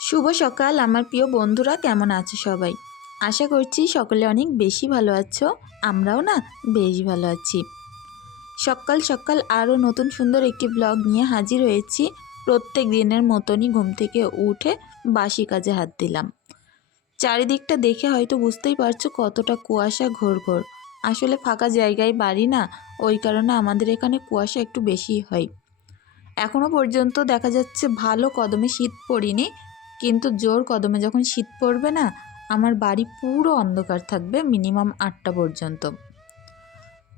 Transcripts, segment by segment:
শুভ সকাল, আমার প্রিয় বন্ধুরা, কেমন আছো সবাই? আশা করছি সকলে অনেক বেশি ভালো আছো, আমরাও না বেশ ভালো আছি। সকাল সকাল আরও নতুন সুন্দর একটি ব্লগ নিয়ে হাজির হয়েছি। প্রত্যেক দিনের মতনই ঘুম থেকে উঠে বাসি কাজে হাত দিলাম। চারিদিকটা দেখে হয়তো বুঝতেই পারছ কতটা কুয়াশা ঘোর ঘোর। আসলে ফাঁকা জায়গায় বাড়ি না, ওই কারণে আমাদের এখানে কুয়াশা একটু বেশি হয়। এখনও পর্যন্ত দেখা যাচ্ছে ভালো কদমে শীত পড়িনি কিন্তু জোর কদমে যখন শীত পড়বে না, আমার বাড়ি পুরো অন্ধকার থাকবে মিনিমাম আটটা পর্যন্ত।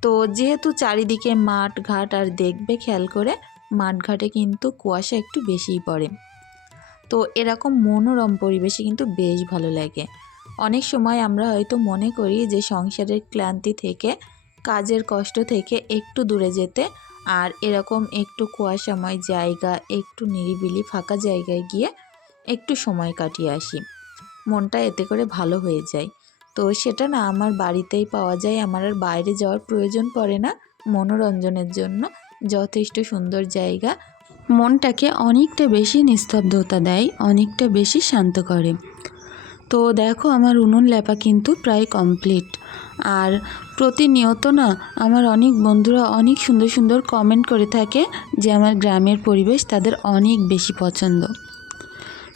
তো যেহেতু চারিদিকে মাঠ ঘাট আর দেখবে খেয়াল করে, মাঠ ঘাটে কিন্তু কুয়াশা একটু বেশিই পড়ে। তো এরকম মনোরম পরিবেশে কিন্তু বেশ ভালো লাগে। অনেক সময় আমরা হয়তো মনে করি যে সংসারের ক্লান্তি থেকে, কাজের কষ্ট থেকে একটু দূরে যেতে আর এরকম একটু কুয়াশাময় জায়গা, একটু নিরিবিলি ফাঁকা জায়গায় গিয়ে একটু সময় কাটিয়ে আসি। মনটা এতে করে ভালো হয়ে যায়। তো সেটা না আমার বাড়িতেই পাওয়া যায়। আমার আর বাইরে যাওয়ার প্রয়োজন পড়ে না মনোরঞ্জনের জন্য। যথেষ্ট সুন্দর জায়গা। মনটাকে অনেকটা বেশি নিস্তব্ধতা দেয়, অনেকটা বেশি শান্ত করে। তো দেখো আমার উনুন লেপা কিন্তু প্রায় কমপ্লিট আর প্রতিনিয়ত না আমার অনেক বন্ধুরা অনেক সুন্দর সুন্দর কমেন্ট করে থাকে যে আমার গ্রামের পরিবেশ তাদের অনেক বেশি পছন্দ।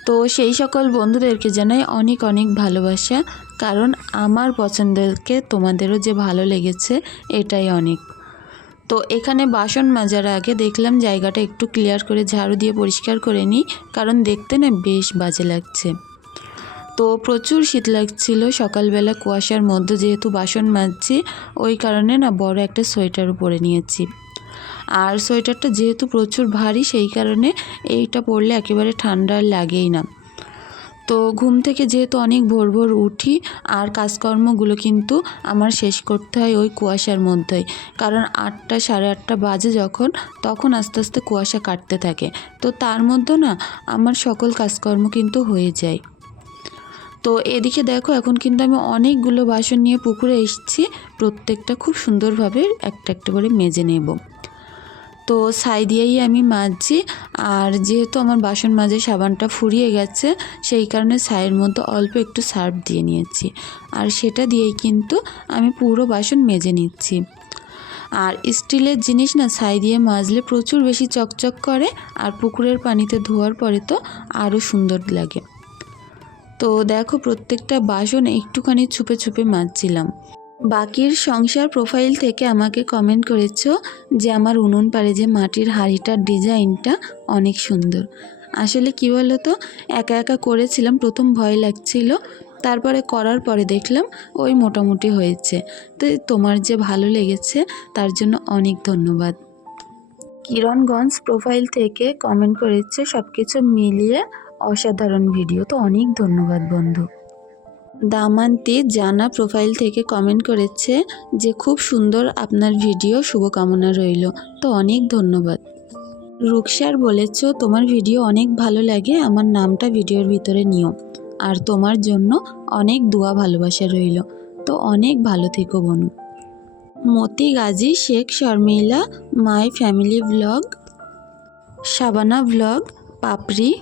তো সেই সকল বন্ধুদেরকে জানাই অনেক অনেক ভালোবাসা, কারণ আমার পছন্দকে তোমাদেরও যে ভালো লেগেছে এটাই অনেক। তো এখানে বাসন মাজার আগে দেখলাম জায়গাটা একটু ক্লিয়ার করে ঝাড়ু দিয়ে পরিষ্কার করে নিই, কারণ দেখতে না বেশ বাজে লাগছে। তো প্রচুর শীত লাগছিল সকালবেলা কুয়াশার মধ্যে যেহেতু বাসন মাজছি, ওই কারণে না বড় একটা সোয়েটারও পরে নিয়েছি। আর সোয়েটারটা যেহেতু প্রচুর ভারী, সেই কারণে এইটা পরলে একেবারে ঠান্ডা লাগেই না। তো ঘুম থেকে যেহেতু অনেক ভোর ভোর উঠি, আর কাজকর্মগুলো কিন্তু আমার শেষ করতে হয় ওই কুয়াশার মধ্যেই। কারণ আটটা, সাড়ে আটটা বাজে যখন, তখন আস্তে আস্তে কুয়াশা কাটতে থাকে। তো তার মধ্যে না, আমার সকল কাজকর্ম কিন্তু হয়ে যায়। তো এদিকে দেখো, এখন কিন্তু আমি অনেকগুলো বাসন নিয়ে পুকুরে এসেছি, প্রত্যেকটা খুব সুন্দরভাবে একটা একটা করে মেজে নেব। তো ছাই দিয়েই আমি মাজছি। আর যেহেতু আমার বাসন মাজে সাবানটা ফুরিয়ে গেছে, সেই কারণে ছাইয়ের মধ্যে অল্প একটু সার্ফ দিয়ে নিয়েছি। আর সেটা দিয়েই কিন্তু আমি পুরো বাসন মেজে নিচ্ছি। আর স্টিলের জিনিস না ছাই দিয়ে মাজলে প্রচুর বেশি চকচক করে আর পুকুরের পানিতে ধোয়ার পরে তো আরও সুন্দর লাগে। তো দেখো, প্রত্যেকটা বাসন একটুখানি ছুপে ছুপে মাজছিলাম। বাকির সংসার প্রোফাইল থেকে আমাকে কমেন্ট করেছ যে আমার উনুন পাড়ে যে মাটির হাঁড়িটার ডিজাইনটা অনেক সুন্দর। আসলে কি বলো তো একা একা করেছিলাম, প্রথম ভয় লাগছিল, তারপরে করার পরে দেখলাম ওই মোটামুটি হয়েছে। তো তোমার যে ভালো লেগেছে, তার জন্য অনেক ধন্যবাদ। কিরণগঞ্জ প্রোফাইল থেকে কমেন্ট করেছে সব কিছু মিলিয়ে অসাধারণ ভিডিও তো অনেক ধন্যবাদ বন্ধু। দামান্তি জানা প্রোফাইল থেকে কমেন্ট করেছে যে, খুব সুন্দর আপনার ভিডিও শুভকামনা রইল। তো অনেক ধন্যবাদ। রুকসার বলেছ, তোমার ভিডিও অনেক ভালো লাগে, আমার নামটা ভিডিওর ভিতরে নিও। আর তোমার জন্য অনেক দোয়া, ভালোবাসা রইল। তো অনেক ভালো থেকো বনু। Moti Gazi Sheikh Sharmila my family blog Shabana blog Papri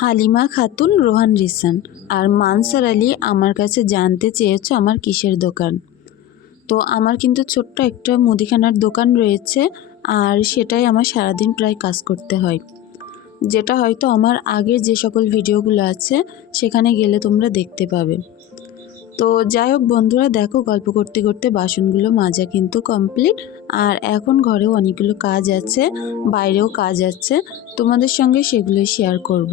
Halima Khatun, Rohan Risan. আর মানসার আলী আমার কাছে জানতে চেয়েছে আমার কিসের দোকান। তো আমার কিন্তু ছোট্ট একটা মুদিখানার দোকান রয়েছে আর সেটাই আমার সারাদিন প্রায় কাজ করতে হয়। যেটা হয়তো আমার আগের যে সকল ভিডিওগুলো আছে, সেখানে গেলে তোমরা দেখতে পাবে। তো যাই হোক বন্ধুরা, দেখো গল্প করতে করতে বাসনগুলো মাজা কিন্তু কমপ্লিট আর এখন ঘরেও অনেকগুলো কাজ আছে, বাইরেও কাজ আছে, তোমাদের সঙ্গে সেগুলো শেয়ার করব।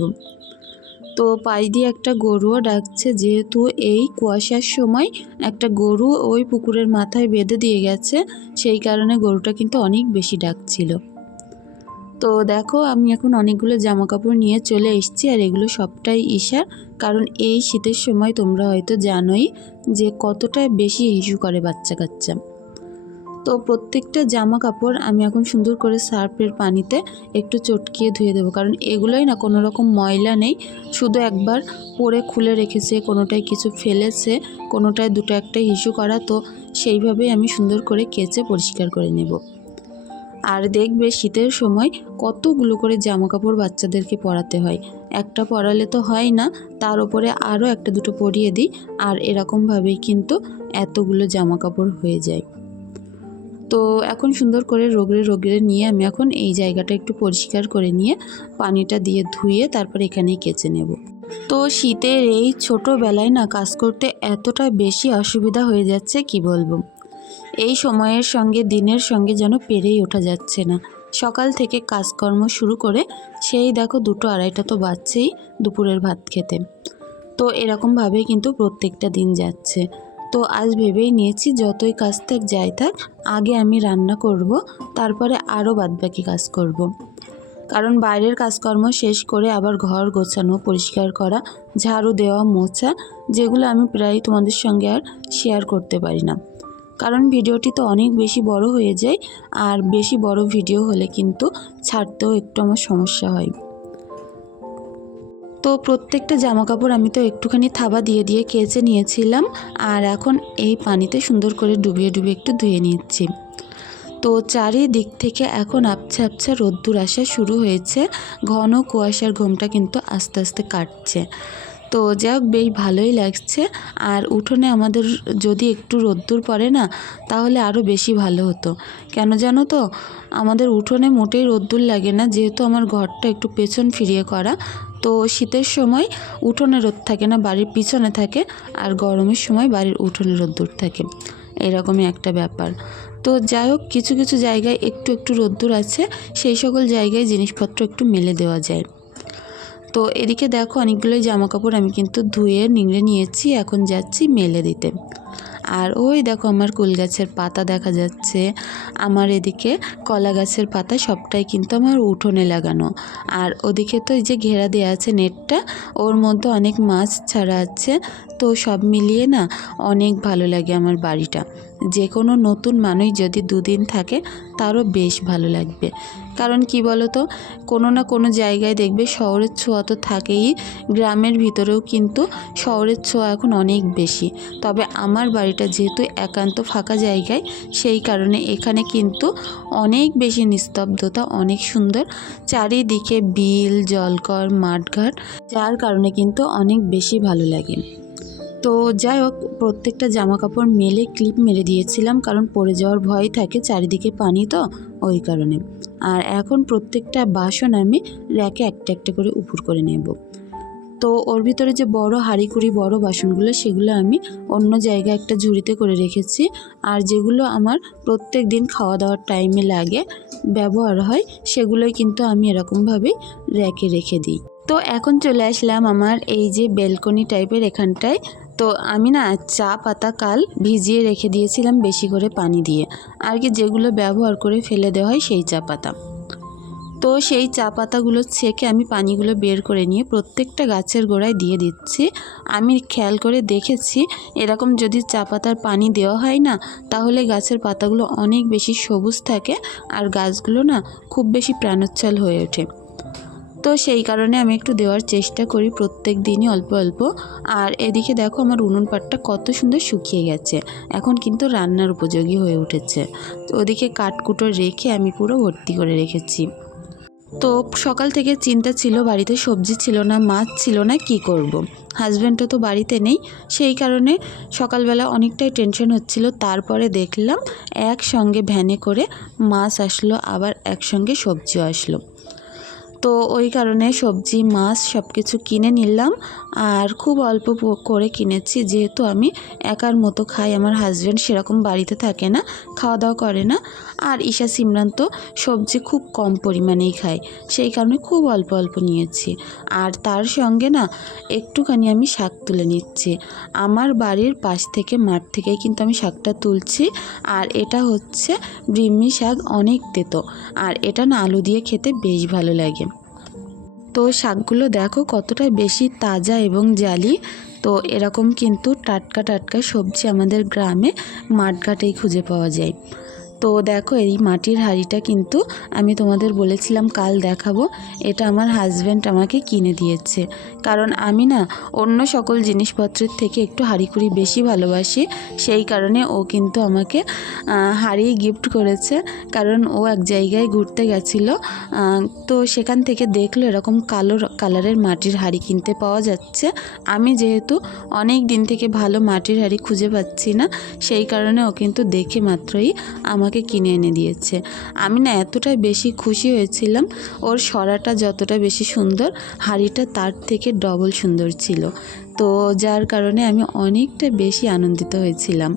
তো পাশ দিয়ে একটা গরুও ডাকছে, যেহেতু এই কুয়াশার সময় একটা গরু ওই পুকুরের মাথায় বেঁধে দিয়ে গেছে, সেই কারণে গরুটা কিন্তু অনেক বেশি ডাকছিল তো দেখো, আমি এখন অনেকগুলো জামা কাপড় নিয়ে চলে এসেছি আর এগুলো সবটাই ঈশার। কারণ এই শীতের সময় তোমরা হয়তো জানোই যে কতটা বেশি হিসু করে বাচ্চা কাচ্চা। তো প্রত্যেকটা জামা কাপড় আমি এখন সুন্দর করে সার্ফের পানিতে একটু চটকিয়ে ধুয়ে দেবো। কারণ এগুলোই না কোনো রকম ময়লা নেই, শুধু একবার পরে খুলে রেখেছে, কোনোটায় কিছু ফেলেছে, কোনোটায় দুটো একটা হিসু করা। তো সেইভাবেই আমি সুন্দর করে কেচে পরিষ্কার করে নেব। আর দেখবে শীতের সময় কতগুলো করে জামা কাপড় বাচ্চাদেরকে পরাতে হয়। একটা পরালে তো হয় না, তার উপরে আরও একটা দুটো পরিয়ে দিই আর এরকমভাবেই কিন্তু এতগুলো জামা কাপড় হয়ে যায়। তো এখন সুন্দর করে রোগড়ে রোগড়ে নিয়ে আমি এখন এই জায়গাটা একটু পরিষ্কার করে নিয়ে পানিটা দিয়ে ধুয়ে তারপর এখানেই কেচে নেব। তো শীতের এই ছোটোবেলায় না কাজ করতে এতটা বেশি অসুবিধা হয়ে যাচ্ছে কি বলব? এই সময়ের সঙ্গে দিনের সঙ্গে যেন পেরেই ওঠা যাচ্ছে না। সকাল থেকে কাজকর্ম শুরু করে সেই দেখো দুটো আড়াইটা তো বাচ্চেই দুপুরের ভাত খেতে। তো এরকমভাবেই কিন্তু প্রত্যেকটা দিন যাচ্ছে। তো আজ ভেবেই নিয়েছি যতই কাজ থাক যাই থাক, আগে আমি রান্না করব, তারপরে আরও বাদবাকি কাজ করব। কারণ বাইরের কাজকর্ম শেষ করে আবার ঘর গোছানো, পরিষ্কার করা, ঝাড়ু দেওয়া, মোছা, যেগুলো আমি প্রায় তোমাদের সঙ্গে আর শেয়ার করতে পারি না। কারণ ভিডিওটি তো অনেক বেশি বড় হয়ে যায় আর বেশি বড় ভিডিও হলে কিন্তু ছাড়তেও একটু আমার সমস্যা হয়। তো প্রত্যেকটা জামা কাপড় আমি তো একটুখানি থাবা দিয়ে দিয়ে কেচে নিয়েছিলাম আর এখন এই পানিতে সুন্দর করে ডুবিয়ে ডুবিয়ে একটু ধুয়ে নিচ্ছি। তো চারিদিক থেকে এখন আবছা আবছা রোদ্দুর আসা শুরু হয়েছে, ঘন কুয়াশার ঘুমটা কিন্তু আস্তে আস্তে কাটছে। তো যাই হোক বেশ ভালোই লাগছে। আর উঠোনে আমাদের যদি একটু রোদ্দুর পড়ে না, তাহলে আরও বেশি ভালো হতো। কেন জানো তো? আমাদের উঠোনে মোটেই রোদ্দুর লাগে না, যেহেতু আমার ঘরটা একটু পেছন ফিরিয়ে করা। তো শীতের সময় উঠোনে রোদ থাকে না, বাড়ির পিছনে থাকে, আর গরমের সময় বাড়ির উঠোনে রোদ্দুর থাকে। এরকমই একটা ব্যাপার। তো যাই হোক, কিছু কিছু জায়গায় একটু একটু রোদ্দুর আছে, সেই সকল জায়গায় জিনিসপত্র একটু মেলে দেওয়া যায়। তো এদিকে দেখো অনেকগুলোই জামা কাপড় আমি কিন্তু ধুয়ে নিংড়ে নিয়েছি, এখন যাচ্ছি মেলে দিতে। আর ওই দেখো আমার কুল গাছের পাতা দেখা যাচ্ছে। আমার এদিকে কলা গাছের পাতা সবটাই কিন্তু আমার উঠোনে লাগানো। আর ওদিকে তো এই যে ঘেরা দেওয়া আছে নেটটা, ওর মধ্যে অনেক মাছ ছাড়া আছে, তো সব মিলিয়ে না অনেক ভালো লাগে আমার বাড়িটা। যে কোনো নতুন মানুষ যদি দুদিন থাকে, তারও বেশ ভালো লাগবে। কারণ কি বলো তো কোনো না কোনো জায়গায় দেখবে শহরের ছোঁয়া তো থাকেই, গ্রামের ভিতরেও কিন্তু শহরের ছোঁয়া এখন অনেক বেশি। তবে আমার বাড়িটা যেহেতু একান্ত ফাঁকা জায়গায়, সেই কারণে এখানে কিন্তু অনেক বেশি নিস্তব্ধতা, অনেক সুন্দর চারিদিকে বিল জলকর মাঠঘাট, যার কারণে কিন্তু অনেক বেশি ভালো লাগে। তো যাই হোক, প্রত্যেকটা জামা কাপড় মেলে ক্লিপ মেরে দিয়েছিলাম কারণ পড়ে যাওয়ার ভয় থাকে চারিদিকে পানি তো, ওই কারণে। আর এখন প্রত্যেকটা বাসন আমি র্যাকে একটা একটা করে উপর করে নেব। তো ওর ভিতরে যে বড় হাঁড়িকুড়ি বড় বাসনগুলো, সেগুলো আমি অন্য জায়গায় একটা ঝুড়িতে করে রেখেছি। আর যেগুলো আমার প্রত্যেক দিন খাওয়া দাওয়ার টাইমে লাগে, ব্যবহার হয়, সেগুলোই কিন্তু আমি এরকমভাবেই র্যাকে রেখে দিই। তো এখন চলে আসলাম আমার এই যে বেলকনি টাইপের এখানটায়। তো আমি না চা পাতা কাল ভিজিয়ে রেখে দিয়েছিলাম বেশি করে পানি দিয়ে। আর কি যেগুলো ব্যবহার করে ফেলে দেওয়া হয় সেই চা পাতা। তো সেই চা পাতাগুলো ছেঁকে আমি পানিগুলো বের করে নিয়ে প্রত্যেকটা গাছের গোড়ায় দিয়ে দিচ্ছি। আমি খেয়াল করে দেখেছি, এরকম যদি চা পাতার পানি দেওয়া হয় না, তাহলে গাছের পাতাগুলো অনেক বেশি সবুজ থাকে আর গাছগুলো না খুব বেশি প্রাণোচ্ছল হয়ে ওঠে। তো সেই কারণে আমি একটু দেওয়ার চেষ্টা করি প্রত্যেক দিনই অল্প অল্প। আর এদিকে দেখো আমার উনুন পাটটা কত সুন্দর শুকিয়ে গেছে। এখন কিন্তু রান্নার উপযোগী হয়ে উঠেছে। ওদিকে কাঠকুটো রেখে আমি পুরো ভর্তি করে রেখেছি। তো সকাল থেকে চিন্তা ছিল, বাড়িতে সবজি ছিল না, মাছ ছিল না, কি করব। হাজব্যান্ডও তো বাড়িতে নেই। সেই কারণে সকালবেলা অনেকটাই টেনশন হচ্ছিল। তারপরে দেখলাম একসঙ্গে ভ্যানে করে মাছ আসলো, আবার একসঙ্গে সবজিও আসলো। তো ওই কারণে সবজি, মাছ সব কিছু কিনে নিলাম আর খুব অল্প করে কিনেছি। যেহেতু আমি একার মতো খাই, আমার হাজব্যান্ড সেরকম বাড়িতে থাকে না খাওয়া দাওয়া করে না। আর ঈশা সিমরান তো সবজি খুব কম পরিমাণেই খায়, সেই কারণে খুব অল্প অল্প নিয়েছি। আর তার সঙ্গে না, একটুখানি আমি শাক তুলে নিচ্ছি। আমার বাড়ির পাশ থেকে মাঠ থেকে কিন্তু আমি শাকটা তুলছি আর এটা হচ্ছে ব্রিম্মি শাক অনেক তেতো। আর এটা না আলু দিয়ে খেতে বেশ ভালো লাগে। তো শাকগুলো দেখো কতটা বেশি তাজা এবং জালি। তো এরকম কিন্তু টাটকা টাটকা সবজি আমাদের গ্রামে মাঠঘাটেই খুঁজে পাওয়া যায়। তো দেখো, এই মাটির হাঁড়িটা কিন্তু আমি তোমাদের বলেছিলাম কাল দেখাবো। এটা আমার হাজব্যান্ড আমাকে কিনে দিয়েছে। কারণ আমি না অন্য সকল জিনিসপত্রের থেকে একটু হাঁড়িকুড়ি বেশি ভালোবাসি। সেই কারণে ও কিন্তু আমাকে হাঁড়ি গিফট করেছে। কারণ ও এক জায়গায় ঘুরতে গেছিল। তো সেখান থেকে দেখল এরকম কালো কালারের মাটির হাঁড়ি কিনতে পাওয়া যাচ্ছে। আমি যেহেতু অনেক দিন থেকে ভালো মাটির হাঁড়ি খুঁজে পাচ্ছি না, সেই কারণে ও কিন্তু দেখে মাত্রই আমাকে কিনে এনে দিয়েছে। আমি না এতটাই বেশি খুশি হয়েছিলাম, ওর সরাটা যতটা বেশি সুন্দর, হাড়িটা তার থেকে ডবল সুন্দর ছিল। তো যার কারণে আমি অনেকটা বেশি আনন্দিত হয়েছিলাম।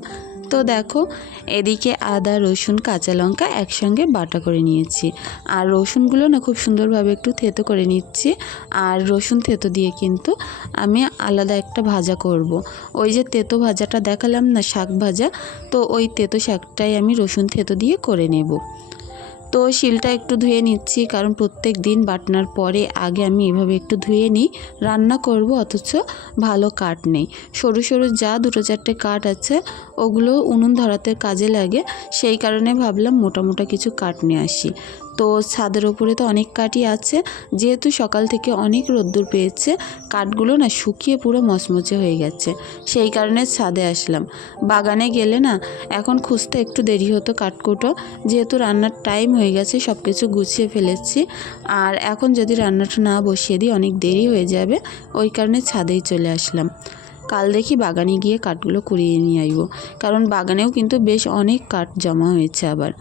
তো দেখো, এদিকে আদা, রসুন, কাঁচা লঙ্কা একসঙ্গে বাটা করে নিয়েছি। আর রসুনগুলো না খুব সুন্দরভাবে একটু থেতো করে নিচ্ছি। আর রসুন থেতো দিয়ে কিন্তু আমি আলাদা একটা ভাজা করব। ওই যে তেতো ভাজাটা দেখালাম না, শাক ভাজা, তো ওই তেতো শাকটাই আমি রসুন থেতো দিয়ে করে নেব। তো শিলটা একটু ধুয়ে নিচ্ছি, কারণ প্রত্যেক দিন বাটনার পরে আগে আমি এভাবে একটু ধুয়ে নিই। রান্না করব, অথচ ভালো কাঠ নেই। সরু সরু যা দুটো চারটে কাঠ আছে, ওগুলো উনুন ধরাতে কাজে লাগে। সেই কারণে ভাবলাম মোটা মোটা কিছু কাঠ নিয়ে আসি। তো ছাদের ওপরে তো অনেক কাঠই আছে। যেহেতু সকাল থেকে অনেক রোদ্দুর পেয়েছে, কাঠগুলো না শুকিয়ে পুরো মচমচে হয়ে গেছে, সেই কারণে ছাদে আসলাম। বাগানে গেলে না এখন খুঁজতে একটু দেরি হতো কাঠকুটো, যেহেতু রান্নার টাইম হয়ে গেছে সব কিছু গুছিয়ে ফেলেছি। আর এখন যদি রান্নাটা না বসিয়ে দিই, অনেক দেরি হয়ে যাবে, ওই কারণে ছাদেই চলে আসলাম। কাল দেখি বাগানে গিয়ে কাঠগুলো কুড়িয়ে নিয়ে আসব কারণ বাগানেও কিন্তু বেশ অনেক কাঠ জমা হয়েছে আবার।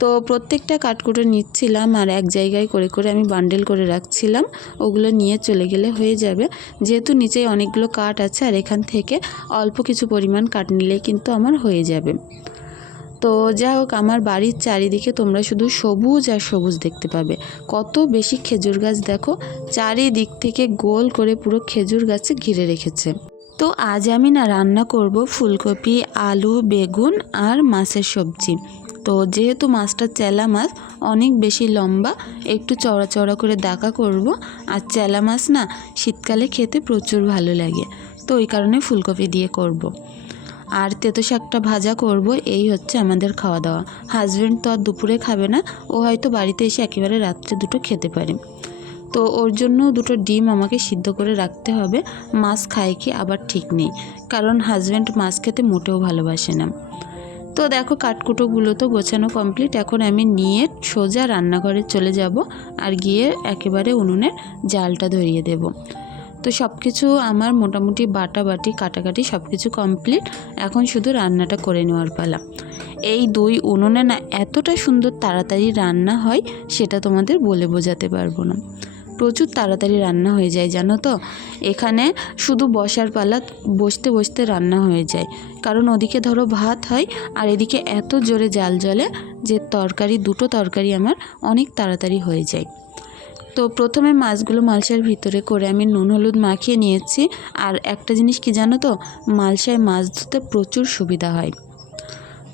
তো প্রত্যেকটা কাঠকুটো নিচ্ছিলাম আর এক জায়গায় করে করে আমি বান্ডেল করে রাখছিলাম। ওগুলো নিয়ে চলে গেলে হয়ে যাবে। যেহেতু নিচেই অনেকগুলো কাঠ আছে আর এখান থেকে অল্প কিছু পরিমাণ কাঠ নিলে কিন্তু আমার হয়ে যাবে। তো যাই হোক, আমার বাড়ির চারিদিকে তোমরা শুধু সবুজ আর সবুজ দেখতে পাবে। কত বেশি খেজুর গাছ দেখো, চারিদিক থেকে গোল করে পুরো খেজুর গাছে ঘিরে রেখেছে। তো আজ আমি না রান্না করব ফুলকপি, আলু, বেগুন আর মাছের সবজি। তো যেহেতু মাছটা চেলা মাছ, অনেক বেশি লম্বা, একটু চড়া চড়া করে দাকা করব। আর চেলা মাছ না, শীতকালে খেতে প্রচুর ভালো লাগে। তো ওই কারণে ফুলকপি দিয়ে করব। আর তেতো শাকটা ভাজা করব, এই হচ্ছে আমাদের খাওয়া দাওয়া হাজব্যান্ড তো আর দুপুরে খাবে না, ও হয়তো বাড়িতে এসে একেবারে রাত্রে দুটো খেতে পারে। তো ওর জন্য দুটো ডিম আমাকে সিদ্ধ করে রাখতে হবে, মাছ খায় কি আবার ঠিক নেই। কারণ হাজব্যান্ড মাছ খেতে মোটেও ভালোবাসে না। তো দেখো কাঠকুটোগুলো তো গোছানো কমপ্লিট এখন আমি নিয়ে সোজা রান্নাঘরে চলে যাব আর গিয়ে একেবারে উনুনের জালটা ধরিয়ে দেব। তো সব কিছু আমার মোটামুটি বাটা বাটি কাটাকাটি সব কিছু কমপ্লিট এখন শুধু রান্নাটা করে নেওয়ার পালা। এই দুই উনুনে না এতটা সুন্দর তাড়াতাড়ি রান্না হয়, সেটা তোমাদের বলে বোঝাতে পারব না। প্রচুর তাড়াতাড়ি রান্না হয়ে যায়, জানো তো? এখানে শুধু বসার পালা বসতে বসতে রান্না হয়ে যায়। কারণ ওদিকে ধরো ভাত হয়, আর এদিকে এত জোরে জাল জলে যে তরকারি, দুটো তরকারি আমার অনেক তাড়াতাড়ি হয়ে যায়। তো প্রথমে মাছগুলো মালসার ভিতরে করে আমি নুন, হলুদ মাখিয়ে নিয়েছি। আর একটা জিনিস কি জানো তো? মালসায় মাছ ধরতে প্রচুর সুবিধা হয়।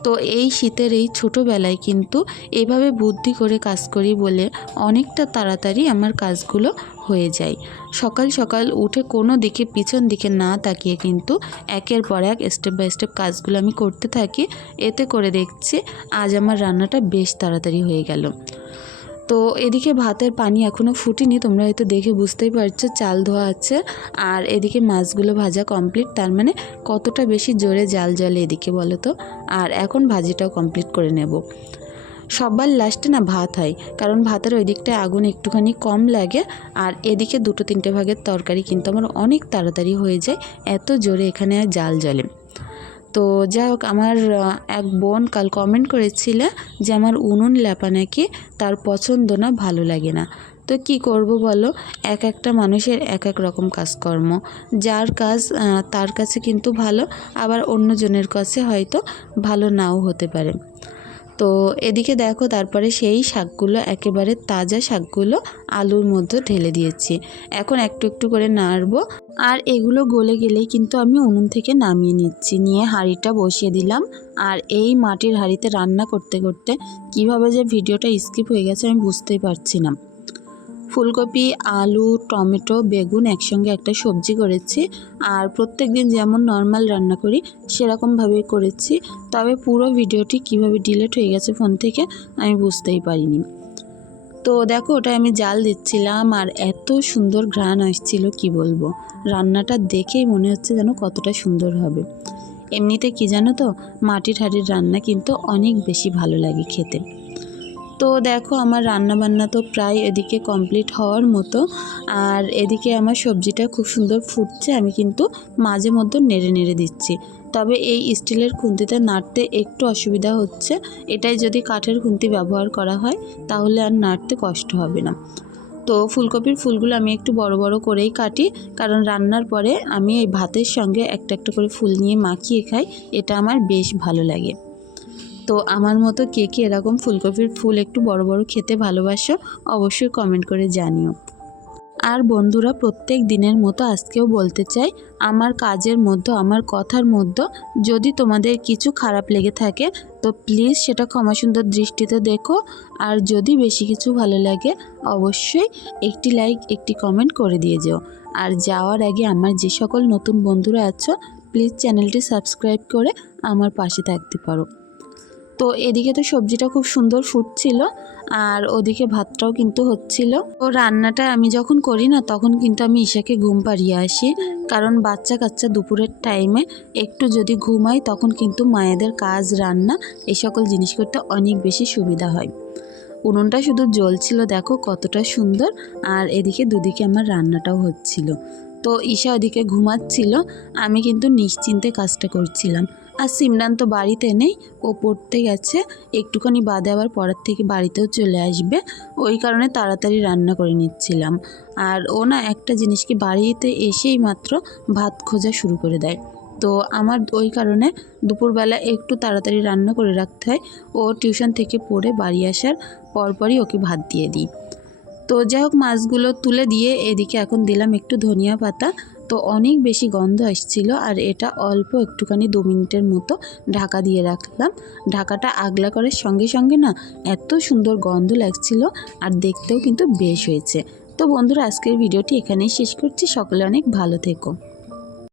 তো এই শীতের এই ছোটোবেলায় কিন্তু এভাবে বুদ্ধি করে কাজ করি বলে অনেকটা তাড়াতাড়ি আমার কাজগুলো হয়ে যায়। সকাল সকাল উঠে কোনো দিকে পিছন দিকে না তাকিয়ে কিন্তু একের পর এক স্টেপ বাই স্টেপ কাজগুলো আমি করতে থাকি। এতে করে দেখছি আজ আমার রান্নাটা বেশ তাড়াতাড়ি হয়ে গেল। তো এদিকে ভাতের পানি এখনও ফুটিনি, তোমরা হয়তো দেখে বুঝতেই পারছ, চাল ধোয়া আছে আর এদিকে মাছগুলো ভাজা কমপ্লিট তার মানে কতটা বেশি জোরে জাল জলে এদিকে বলো তো? আর এখন ভাজিটাও কমপ্লিট করে নেব। সবার লাস্টে না ভাত হয়, কারণ ভাতের ওই দিকটায় আগুন একটুখানি কম লাগে আর এদিকে দুটো তিনটে ভাগের তরকারি কিন্তু আমার অনেক তাড়াতাড়ি হয়ে যায়, এত জোরে এখানে আর জাল জ্বলে তো যাই হোক, আমার এক বোন কাল কমেন্ট করেছিল যে আমার উনুন ল্যাপা নাকি তার পছন্দ না, ভালো লাগে না। তো কি করব বলো? এক একটা মানুষের এক এক রকম কাজকর্ম। যার কাজ তার কাছে কিন্তু ভালো, আবার অন্যজনের কাছে হয়তো ভালো নাও হতে পারে। তো এদিকে দেখো, তারপরে সেই শাকগুলো, একেবারে তাজা শাকগুলো আলুর মধ্যে ঢেলে দিয়েছি। এখন একটু একটু করে নাড়বো। আর এগুলো গলে গেলেই কিন্তু আমি উনুন থেকে নামিয়ে নিচ্ছি। নিয়ে হাঁড়িটা বসিয়ে দিলাম। আর এই মাটির হাঁড়িতে রান্না করতে করতে কীভাবে যে ভিডিওটা স্কিপ হয়ে গেছে আমি বুঝতেই পারছি না। ফুলকপি, আলু, টমেটো, বেগুন একসঙ্গে একটা সবজি করেছি। আর প্রত্যেক দিন যেমন নর্মাল রান্না করি, সেরকমভাবেই করেছি। তবে পুরো ভিডিওটি কীভাবে ডিলেট হয়ে গেছে ফোন থেকে আমি বুঝতেই পারিনি। তো দেখো ওটা আমি জাল দিচ্ছিলাম আর এত সুন্দর ঘ্রাণ আসছিল, কি বলব? রান্নাটা দেখেই মনে হচ্ছে যেন কতটা সুন্দর হবে। এমনিতে কি জানো তো, মাটির হাঁড়ির রান্না কিন্তু অনেক বেশি ভালো লাগে খেতে। তো দেখো আমার রান্না বান্না তো প্রায় এদিকে কমপ্লিট হওয়ার মতো। আর এদিকে আমার সবজিটা খুব সুন্দর ফুটছে, আমি কিন্তু মাঝে মধ্যে নেড়ে নেড়ে দিচ্ছি। তবে এই স্টিলের খুন্তিতে নাড়তে একটু অসুবিধা হচ্ছে। এটাই যদি কাঠের খুন্তি ব্যবহার করা হয়, তাহলে আর নাড়তে কষ্ট হবে না। তো ফুলকপির ফুলগুলো আমি একটু বড় বড় করেই কাটি, কারণ রান্নার পরে আমি এই ভাতের সঙ্গে একটা একটা করে ফুল নিয়ে মাখিয়ে খাই, এটা আমার বেশ ভালো লাগে। তো আমার মতো কে কে এরকম ফুলকপির ফুল একটু বড় বড় খেতে ভালোবাসো, অবশ্যই কমেন্ট করে জানিও। আর বন্ধুরা, প্রত্যেক দিনের মতো আজকেও বলতে চাই, আমার কাজের মধ্যে, আমার কথার মধ্যে যদি তোমাদের কিছু খারাপ লেগে থাকে, তো প্লিজ সেটা ক্ষমা সুন্দর দৃষ্টিতে দেখো। আর যদি বেশি কিছু ভালো লাগে, অবশ্যই একটি লাইক একটি কমেন্ট করে দিয়ে যেও। আর যাওয়ার আগে আমার যে সকল নতুন বন্ধুরা আছো প্লিজ চ্যানেলটি সাবস্ক্রাইব করে আমার পাশে থাকতে পারো। তো এদিকে তো সবজিটা খুব সুন্দর ফুটছিল আর ওদিকে ভাতটাও কিন্তু হচ্ছিল। তো রান্নাটা আমি যখন করি না, তখন কিন্তু আমি ঈশাকে ঘুম পাড়িয়ে আসি। কারণ বাচ্চা কাচ্চা দুপুরের টাইমে একটু যদি ঘুমাই তখন কিন্তু মায়েদের কাজ, রান্না এই সকল জিনিস করতে অনেক বেশি সুবিধা হয়। উনুনটা শুধু জ্বলছিল, দেখো কতটা সুন্দর। আর এদিকে দুদিকে আমার রান্নাটাও হচ্ছিল। তো ঈশা ওদিকে ঘুমাচ্ছিল। আমি কিন্তু নিশ্চিন্তে কাজটা করছিলাম। আর সিমরান তো বাড়িতে নেই, ও পড়তে গেছে, একটুখানি বাদে আবার পড়ার থেকে বাড়িতেও চলে আসবে, ওই কারণে তাড়াতাড়ি রান্না করে নিচ্ছিলাম। আর ও না একটা জিনিসকে বাড়িতে এসেই মাত্র ভাত খোঁজা শুরু করে দেয়। তো আমার ওই কারণে দুপুরবেলা একটু তাড়াতাড়ি রান্না করে রাখতে হয়, ও টিউশন থেকে পড়ে বাড়ি আসার পরপরই ওকে ভাত দিয়ে দিই। তো যাই হোক, মাছগুলো তুলে দিয়ে এদিকে এখন দিলাম একটু ধনিয়া পাতা তো অনেক বেশি গন্ধ আসছিল আর এটা অল্প একটুখানি দু মিনিটের মতো ঢাকা দিয়ে রাখলাম। ঢাকাটা আগলা করার সঙ্গে সঙ্গে না এত সুন্দর গন্ধ লাগছিল আর দেখতেও কিন্তু বেশ হয়েছে। তো বন্ধুরা, আজকের ভিডিওটি এখানেই শেষ করছি। সকলে অনেক ভালো থেকো।